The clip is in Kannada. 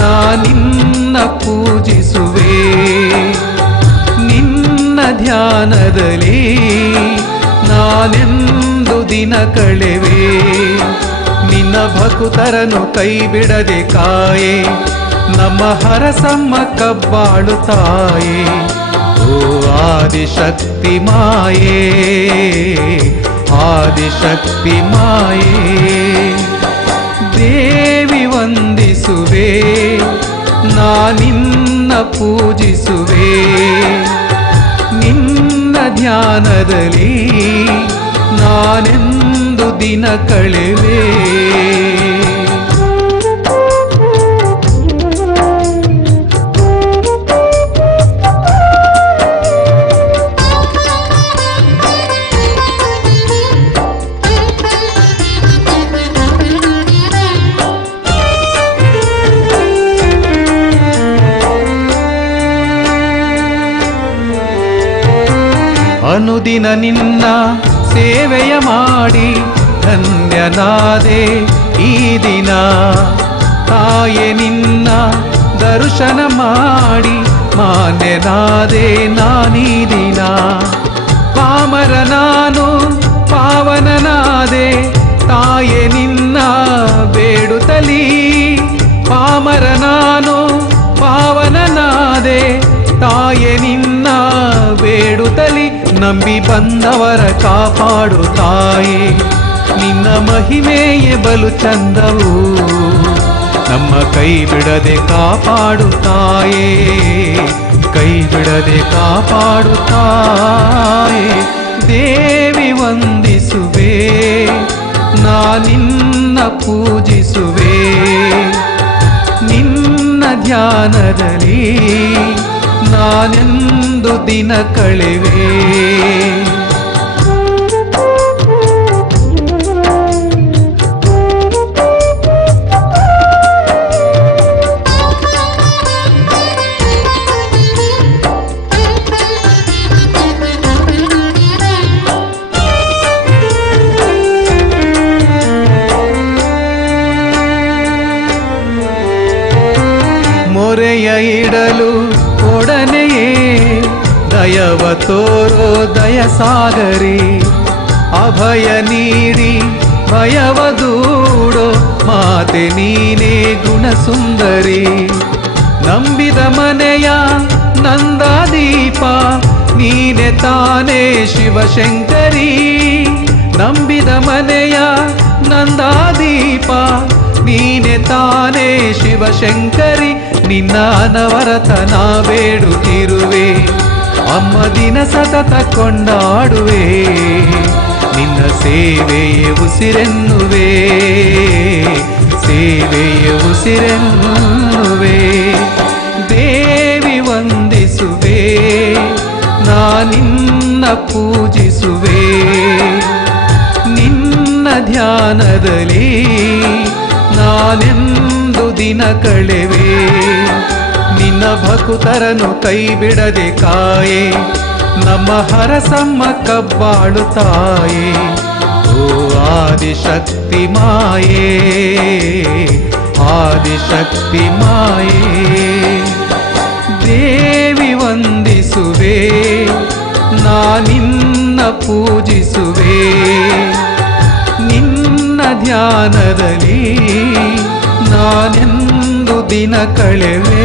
ನಾನಿನ್ನ ಪೂಜಿಸುವೆ. ನಿನ್ನ ಧ್ಯಾನದಲ್ಲಿ ನಾನೆಂದು ದಿನ ಕಳೆವೆ. ನಿನ್ನ ಭಕ್ತರನ್ನು ಕೈ ಬಿಡದೆ ಕಾಯೆ, ನಮ್ಮ ಹರಸಮ್ಮ ಕಬ್ಬಾಳು ತಾಯೇ. ಓ ಆದಿಶಕ್ತಿ ಮಾಯೇ, ಆದಿಶಕ್ತಿ ಮಾಯೇ. ದೇವಿ ವಂದಿಸುವೆ, ನಾನಿನ್ನ ಪೂಜಿಸುವೆ. ನಿನ್ನ ಧ್ಯಾನದಲ್ಲಿ ನಾನೆಂದು ದಿನ ಕಳೆವೆ. ಅನುದಿನ ನಿನ್ನ ಸೇವೆಯ ಮಾಡಿ ಧನ್ಯನಾದೆ ಈ ದಿನ. ತಾಯೆ ನಿನ್ನ ದರ್ಶನ ಮಾಡಿ ಮಾನ್ಯನಾದೆ ನಾನೀ ದಿನ. ಪಾಮರ ನಾನು ಪಾವನನಾದೆ, ತಾಯೆ ನಿನ್ನ ಬೇಡುತ್ತಲೀ. ಪಾಮರ ನಾನು ಪಾವನನಾದೆ, ತಾಯೆ ನಿನ್ನ ಬೇಡುತ್ತಲಿ. ನಂಬಿ ಬಂದವರ ಕಾಪಾಡು ತಾಯೇ, ನಿನ್ನ ಮಹಿಮೆಯೇ ಬಲು ಚಂದವು. ನಮ್ಮ ಕೈ ಬಿಡದೆ ಕಾಪಾಡು ತಾಯೇ, ಕೈ ಬಿಡದೆ ಕಾಪಾಡು ತಾಯೇ. ದೇವಿ ವಂದಿಸುವೆ, ನಾನಿನ್ನ ಪೂಜಿಸುವೆ. ನಿನ್ನ ಧ್ಯಾನದಲ್ಲಿ ನಾನೆಂದು ದಿನ ಕಳೆವೆ. ಮೊರೆಯ ಇಡಲು ಒಡನೆಯೇ ದಯವ ತೋರೋ ದಯಸಾಗರಿ. ಅಭಯ ನೀಡಿ ಭಯವ ದೂಡೋ ಮಾತೆ ನೀನೇ ಗುಣಸುಂದರಿ. ನಂಬಿದ ಮನೆಯ ನಂದಾದೀಪ ನೀನೆ ತಾನೇ ಶಿವಶಂಕರಿ. ನಂಬಿದ ಮನೆಯ ನಂದಾದೀಪ ನೀನೆ ತಾನೇ ಶಿವಶಂಕರಿ. ನಿನ್ನ ಅನವರತನ ಬೇಡುತ್ತಿರುವೆ, ಅಮ್ಮ ದಿನ ಸತತ ಕೊಂಡಾಡುವೆ. ನಿನ್ನ ಸೇವೆಯೇ ಉಸಿರೆನ್ನುವೆ, ಸೇವೆಯೇ ಉಸಿರೆನ್ನುವೆ. ದೇವಿ ವಂದಿಸುವೆ, ನಾನಿನ್ನ ಪೂಜಿಸುವೆ. ನಿನ್ನ ಧ್ಯಾನದಲ್ಲಿ ನಾನೆಂದು ದಿನ ಕಳೆವೆ. ನಿನ್ನ ಭಕ್ತರನ್ನು ಕೈ ಬಿಡದೆ ಕಾಯೆ, ನಮ್ಮ ಹರಸಮ್ಮ ಕಬ್ಬಾಳು ತಾಯೇ. ಓ ಆದಿಶಕ್ತಿ ಮಾಯೇ, ಆದಿಶಕ್ತಿ ಮಾಯೇ. ದೇವಿ ವಂದಿಸುವೆ, ನಾನಿನ್ನ ಪೂಜಿಸುವೆ. ನಿನ್ನ ಧ್ಯಾನದಲ್ಲಿ ನಾನೆಂದು ದಿನ ಕಳೆವೆ.